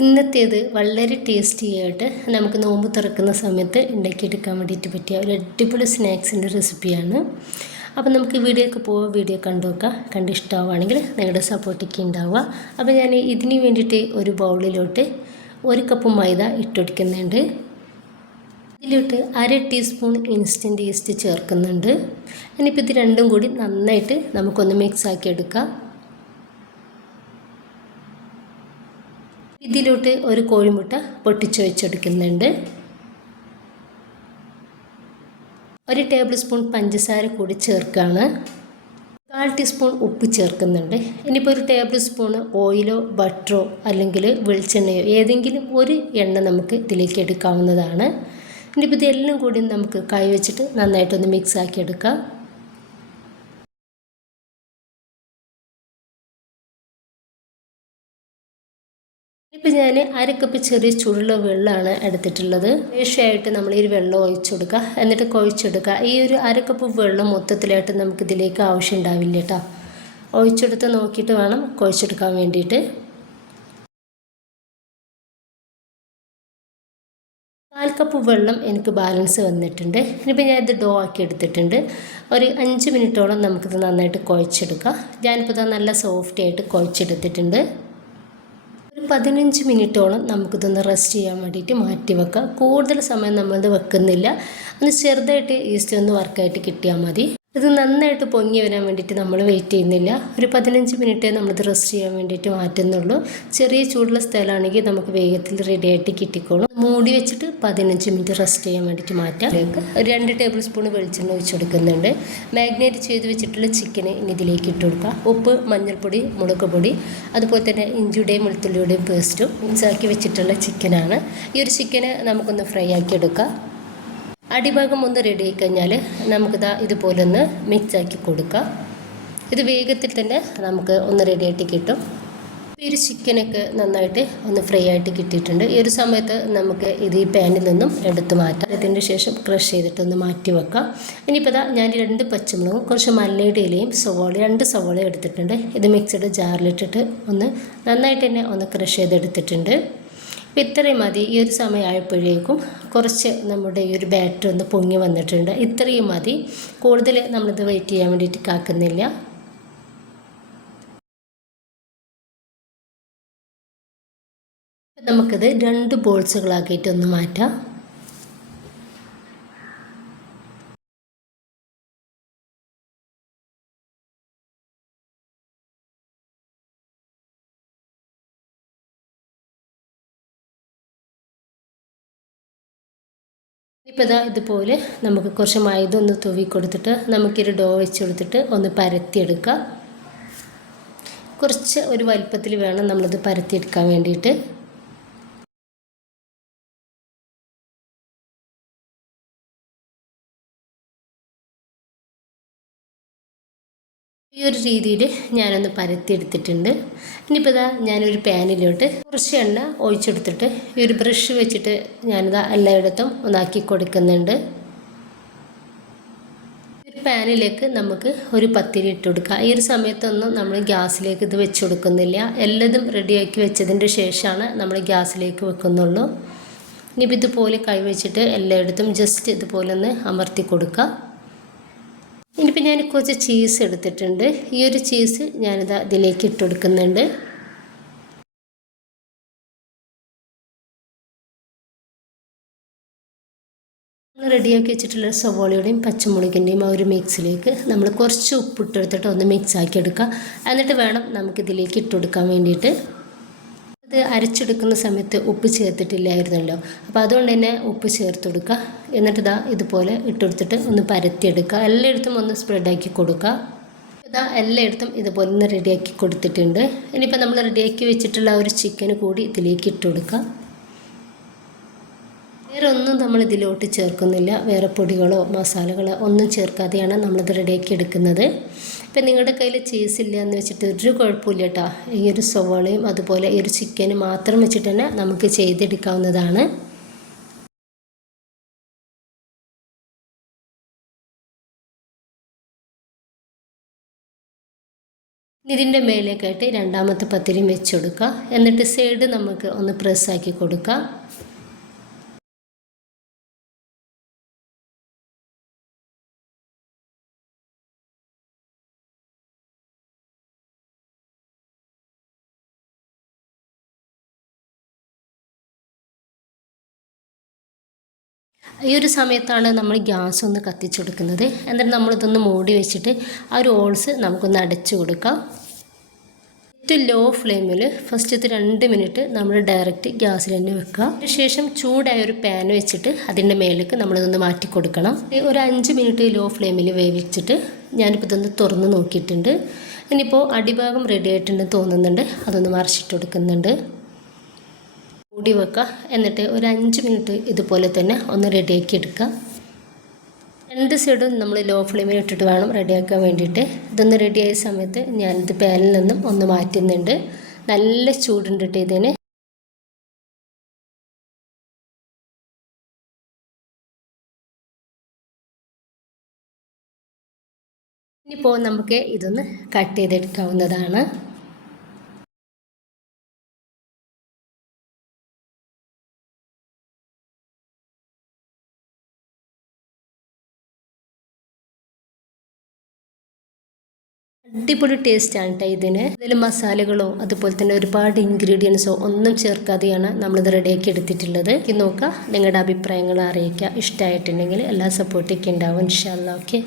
ഇന്നത്തേത് വളരെ ടേസ്റ്റി ആയിട്ട് നമുക്ക് നോമ്പ് തുറക്കുന്ന സമയത്ത് ഉണ്ടാക്കിയെടുക്കാൻ വേണ്ടിയിട്ട് പറ്റിയ ഒരു അടിപൊളി സ്നാക്സിൻ്റെ റെസിപ്പിയാണ്. അപ്പോൾ നമുക്ക് വീഡിയോക്ക് പോവുക, വീഡിയോ കണ്ടുനോക്കുക. കണ്ടിഷ്ടമാവുകയാണെങ്കിൽ നിങ്ങളുടെ സപ്പോർട്ടൊക്കെ ഉണ്ടാവുക. അപ്പോൾ ഞാൻ ഇതിന് വേണ്ടിയിട്ട് ഒരു ബൗളിലോട്ട് 1 കപ്പ് മൈദ ഇട്ടൊടിക്കുന്നുണ്ട്. ഇതിലോട്ട് 1/2 ടീസ്പൂൺ ഇൻസ്റ്റൻറ്റ് ഈസ്റ്റ് ചേർക്കുന്നുണ്ട്. ഇനിയിപ്പോൾ ഇത് രണ്ടും കൂടി നന്നായിട്ട് നമുക്കൊന്ന് മിക്സ് ആക്കി എടുക്കാം. ഇതിലോട്ട് ഒരു കോഴിമുട്ട പൊട്ടിച്ച് വെച്ചെടുക്കുന്നുണ്ട്. 1 ടേബിൾ സ്പൂൺ പഞ്ചസാര കൂടി ചേർക്കുകയാണ്. 1/4 ടീസ്പൂൺ ഉപ്പ് ചേർക്കുന്നുണ്ട്. ഇനിയിപ്പോൾ 1 ടേബിൾ സ്പൂൺ ഓയിലോ ബട്ടറോ അല്ലെങ്കിൽ വെളിച്ചെണ്ണയോ ഏതെങ്കിലും ഒരു എണ്ണ നമുക്ക് ഇതിലേക്ക് എടുക്കാവുന്നതാണ്. ഇനിയിപ്പോൾ ഇതെല്ലാം കൂടി നമുക്ക് കൈ വെച്ചിട്ട് നന്നായിട്ടൊന്ന് മിക്സ് ആക്കി എടുക്കാം. ഇപ്പോൾ ഞാൻ 1/2 കപ്പ് ചെറിയ ചൂടുള്ള വെള്ളമാണ് എടുത്തിട്ടുള്ളത്. ശേഷമായിട്ട് നമ്മൾ ഈ വെള്ളം ഒഴിച്ചു കൊടുക്കുക, എന്നിട്ട് കുഴച്ചെടുക്കുക. ഈ ഒരു 1/2 കപ്പ് വെള്ളം മൊത്തത്തിലായിട്ട് നമുക്കിതിലേക്ക് ആവശ്യം ഉണ്ടാവില്ല കേട്ടോ. ഒഴിച്ചെടുത്ത് നോക്കിയിട്ട് വേണം കുഴച്ചെടുക്കാൻ വേണ്ടിയിട്ട്. 1/4 കപ്പ് വെള്ളം എനിക്ക് ബാലൻസ് വന്നിട്ടുണ്ട്. ഇനിയിപ്പോൾ ഞാൻ ഇത് ഡോ ആക്കി എടുത്തിട്ടുണ്ട്. ഒരു 5 മിനിറ്റോളം നമുക്കിത് നന്നായിട്ട് കുഴച്ചെടുക്കാം. ഞാനിപ്പോൾ നല്ല സോഫ്റ്റ് ആയിട്ട് കുഴച്ചെടുത്തിട്ടുണ്ട്. 15 മിനിറ്റോളം നമുക്കിതൊന്ന് റെസ്റ്റ് ചെയ്യാൻ വേണ്ടിയിട്ട് മാറ്റി വെക്കാം. കൂടുതൽ സമയം നമ്മളിത് വെക്കുന്നില്ല. ഒന്ന് ചെറുതായിട്ട് ഈസ്റ്റ് ഒന്ന് വർക്കായിട്ട് കിട്ടിയാൽ മതി. ഇത് നന്നായിട്ട് പൊങ്ങി വരാൻ വേണ്ടിയിട്ട് നമ്മൾ വെയിറ്റ് ചെയ്യുന്നില്ല. ഒരു 15 മിനിറ്റേ നമ്മളിത് റെസ്റ്റ് ചെയ്യാൻ വേണ്ടിയിട്ട് മാറ്റുന്നുള്ളൂ. ചെറിയ ചൂടുള്ള സ്ഥലമാണെങ്കിൽ നമുക്ക് വേഗത്തിൽ റെഡി ആയിട്ട് കിട്ടിക്കോളും. മൂടി വെച്ചിട്ട് 15 മിനിറ്റ് റെസ്റ്റ് ചെയ്യാൻ വേണ്ടിയിട്ട് മാറ്റാം. ഒരു 2 ടേബിൾ സ്പൂൺ വെളിച്ചെണ്ണ ഒഴിച്ച് കൊടുക്കുന്നുണ്ട്. മാഗ്നേറ്റ് ചെയ്ത് വെച്ചിട്ടുള്ള ചിക്കന് ഇനി ഇതിലേക്ക് ഇട്ട് കൊടുക്കുക. ഉപ്പ്, മഞ്ഞൾപ്പൊടി, മുളക് പൊടി, അതുപോലെ തന്നെ ഇഞ്ചിയുടെയും വെളുത്തുള്ളിയുടെയും പേസ്റ്റും മിക്സാക്കി വെച്ചിട്ടുള്ള ചിക്കനാണ്. ഈ ഒരു ചിക്കന് നമുക്കൊന്ന് ഫ്രൈ ആക്കി എടുക്കാം. അടിഭാഗം ഒന്ന് റെഡി ആയി കഴിഞ്ഞാൽ നമുക്കിതാ ഇതുപോലെ ഒന്ന് മിക്സാക്കി കൊടുക്കാം. ഇത് വേഗത്തിൽ തന്നെ നമുക്ക് ഒന്ന് റെഡി ആയിട്ട് കിട്ടും. ഈ ഒരു ചിക്കനൊക്കെ നന്നായിട്ട് ഒന്ന് ഫ്രൈ ആയിട്ട് കിട്ടിയിട്ടുണ്ട്. ഈ ഒരു സമയത്ത് നമുക്ക് ഇത് ഈ പാനിൽ നിന്നും എടുത്ത് മാറ്റാം. അതിന് ശേഷം ക്രഷ് ചെയ്തിട്ടൊന്ന് മാറ്റി വെക്കാം. ഇനിയിപ്പോൾ ഞാൻ 2 പച്ചമുളകും കുറച്ച് മല്ലിയുടെ ഇലയും 2 സവോളയും എടുത്തിട്ടുണ്ട്. ഇത് മിക്സഡ് ജാറിലിട്ടിട്ട് ഒന്ന് നന്നായിട്ട് തന്നെ ഒന്ന് ക്രഷ് ചെയ്തെടുത്തിട്ടുണ്ട്. അപ്പോൾ ഇത്രയും മതി. ഈ ഒരു സമയമായപ്പോഴേക്കും കുറച്ച് നമ്മുടെ ഈ ഒരു ബാറ്റർ ഒന്ന് പൊങ്ങി വന്നിട്ടുണ്ട്. ഇത്രയും മതി. കൂടുതൽ നമ്മളിത് വെയിറ്റ് ചെയ്യാൻ വേണ്ടിയിട്ട് കാക്കുന്നില്ല. നമുക്കിത് 2 ബോൾസുകളാക്കിയിട്ടൊന്ന് മാറ്റാം. ഇപ്പോൾ ഇതുപോലെ നമുക്ക് കുറച്ച് മൈദ ഒന്ന് തൂവി കൊടുത്തിട്ട് നമുക്കൊരു ഡോ വെച്ച് കൊടുത്തിട്ട് ഒന്ന് പരത്തിയെടുക്കാം. കുറച്ച് ഒരു വലിപ്പത്തിൽ വേണം നമ്മളിത് പരത്തിയെടുക്കാൻ വേണ്ടിയിട്ട്. ഈ ഒരു രീതിയിൽ ഞാനൊന്ന് പരത്തിയെടുത്തിട്ടുണ്ട്. ഇനിയിപ്പോൾ ഞാനൊരു പാനിലോട്ട് കുറച്ച് എണ്ണ ഒഴിച്ചെടുത്തിട്ട് ഈ ഒരു ബ്രഷ് വെച്ചിട്ട് ഞാനിതാ എല്ലായിടത്തും ഒന്നാക്കി കൊടുക്കുന്നുണ്ട്. ഒരു പാനിലേക്ക് നമുക്ക് ഒരു പത്തിരി ഇട്ട് കൊടുക്കാം. ഈ ഒരു സമയത്തൊന്നും നമ്മൾ ഗ്യാസിലേക്ക് ഇത് വെച്ച് കൊടുക്കുന്നില്ല. എല്ലതും റെഡിയാക്കി വെച്ചതിൻ്റെ ശേഷമാണ് നമ്മൾ ഗ്യാസിലേക്ക് വെക്കുന്നുള്ളൂ. ഇനിയിപ്പോൾ ഇതുപോലെ കൈ വെച്ചിട്ട് എല്ലായിടത്തും ജസ്റ്റ് ഇതുപോലെ ഒന്ന് അമർത്തി കൊടുക്കുക. ഇനിയിപ്പോൾ ഞാൻ കുറച്ച് ചീസ് എടുത്തിട്ടുണ്ട്. ഈ ഒരു ചീസ് ഞാനിത് ഇതിലേക്ക് ഇട്ട് കൊടുക്കുന്നുണ്ട്. നമ്മൾ റെഡിയാക്കി വെച്ചിട്ടുള്ള സവോളയുടെയും പച്ചമുളകിൻ്റെയും ആ ഒരു മിക്സിലേക്ക് നമ്മൾ കുറച്ച് ഉപ്പിട്ടെടുത്തിട്ട് ഒന്ന് മിക്സ് ആക്കി എടുക്കുക. എന്നിട്ട് വേണം നമുക്കിതിലേക്ക് ഇട്ട് കൊടുക്കാൻ വേണ്ടിയിട്ട്. അത് അരച്ചെടുക്കുന്ന സമയത്ത് ഉപ്പ് ചേർത്തിട്ടില്ലായിരുന്നല്ലോ. അപ്പോൾ അതുകൊണ്ട് തന്നെ ഉപ്പ് ചേർത്ത് കൊടുക്കുക. എന്നിട്ട് ഇതുപോലെ ഇട്ടെടുത്തിട്ട് ഒന്ന് പരത്തിയെടുക്കുക. എല്ലായിടത്തും ഒന്ന് സ്പ്രെഡാക്കി കൊടുക്കുക. എല്ലായിടത്തും ഇതുപോലെ ഒന്ന് റെഡിയാക്കി കൊടുത്തിട്ടുണ്ട്. ഇനിയിപ്പോൾ നമ്മൾ റെഡിയാക്കി വെച്ചിട്ടുള്ള ഒരു ചിക്കന് കൂടി ഇതിലേക്ക് ഇട്ട് കൊടുക്കുക. വേറെ ഒന്നും നമ്മൾ ഇതിലോട്ട് ചേർക്കുന്നില്ല. വേറെ പൊടികളോ മസാലകളോ ഒന്നും ചേർക്കാതെയാണ് നമ്മളിത് റെഡിയാക്കി എടുക്കുന്നത്. ഇപ്പം നിങ്ങളുടെ കയ്യിൽ ചീസ് ഇല്ല എന്ന് വെച്ചിട്ട് ഒരു കുഴപ്പമില്ല കേട്ടോ. ഈ ഒരു സവോളയും അതുപോലെ ഈ ഒരു ചിക്കനും മാത്രം വെച്ചിട്ട് തന്നെ നമുക്ക് ചെയ്തെടുക്കാവുന്നതാണ്. ഇതിൻ്റെ മേലേക്കായിട്ട് രണ്ടാമത്തെ പത്തിരിയും വെച്ച് കൊടുക്കുക. എന്നിട്ട് സൈഡ് നമുക്ക് ഒന്ന് പ്രസ്സാക്കി കൊടുക്കുക. ഈ ഒരു സമയത്താണ് നമ്മൾ ഗ്യാസ് ഒന്ന് കത്തിച്ചു കൊടുക്കുന്നത്. എന്നിട്ട് നമ്മളിതൊന്ന് മൂടി വെച്ചിട്ട് ആ ഒരു ഹോൾസ് നമുക്കൊന്ന് അടച്ചു കൊടുക്കാം. ഏറ്റവും ലോ ഫ്ലെയിമിൽ ഫസ്റ്റത്തെ 2 മിനിറ്റ് നമ്മൾ ഡയറക്റ്റ് ഗ്യാസിൽ തന്നെ വെക്കുക. അതിനുശേഷം ചൂടായ ഒരു പാൻ വെച്ചിട്ട് അതിൻ്റെ മേലേക്ക് നമ്മളിതൊന്ന് മാറ്റി കൊടുക്കണം. ഒരു 5 മിനിറ്റ് ലോ ഫ്ലെയിമിൽ വേവിച്ചിട്ട് ഞാനിപ്പോൾ ഇതൊന്ന് തുറന്ന് നോക്കിയിട്ടുണ്ട്. ഇനിയിപ്പോൾ അടിഭാഗം റെഡി ആയിട്ടുണ്ടെന്ന് തോന്നുന്നുണ്ട്. അതൊന്ന് മറിച്ചിട്ട് കൊടുക്കുന്നുണ്ട്. മൂടി വെക്കുക. എന്നിട്ട് ഒരു 5 മിനിറ്റ് ഇതുപോലെ തന്നെ ഒന്ന് റെഡിയാക്കി എടുക്കുക. 2 സൈഡും നമ്മൾ ലോ ഫ്ലെയിമിൽ ഇട്ടിട്ട് വേണം റെഡിയാക്കാൻ വേണ്ടിയിട്ട്. ഇതൊന്ന് റെഡിയായ സമയത്ത് ഞാനിത് പാനിൽ നിന്നും ഒന്ന് മാറ്റുന്നുണ്ട്. നല്ല ചൂടുണ്ട് ഇതിന്. ഇനിയിപ്പോൾ നമുക്ക് ഇതൊന്ന് കട്ട് ചെയ്തെടുക്കാവുന്നതാണ്. അടിപൊളി ടേസ്റ്റാണ് കേട്ടോ ഇതിന്. ഇതിൽ മസാലകളോ അതുപോലെ തന്നെ ഒരുപാട് ഇൻഗ്രീഡിയൻസോ ഒന്നും ചേർക്കാതെയാണ് നമ്മളിത് റെഡിയാക്കി എടുത്തിട്ടുള്ളത്. നോക്കുക, നിങ്ങളുടെ അഭിപ്രായങ്ങൾ അറിയിക്കുക. ഇഷ്ടമായിട്ടുണ്ടെങ്കിൽ എല്ലാ സപ്പോർട്ടൊക്കെ ഉണ്ടാവും ഇൻഷാ അല്ലാഹ്. ഓക്കെ.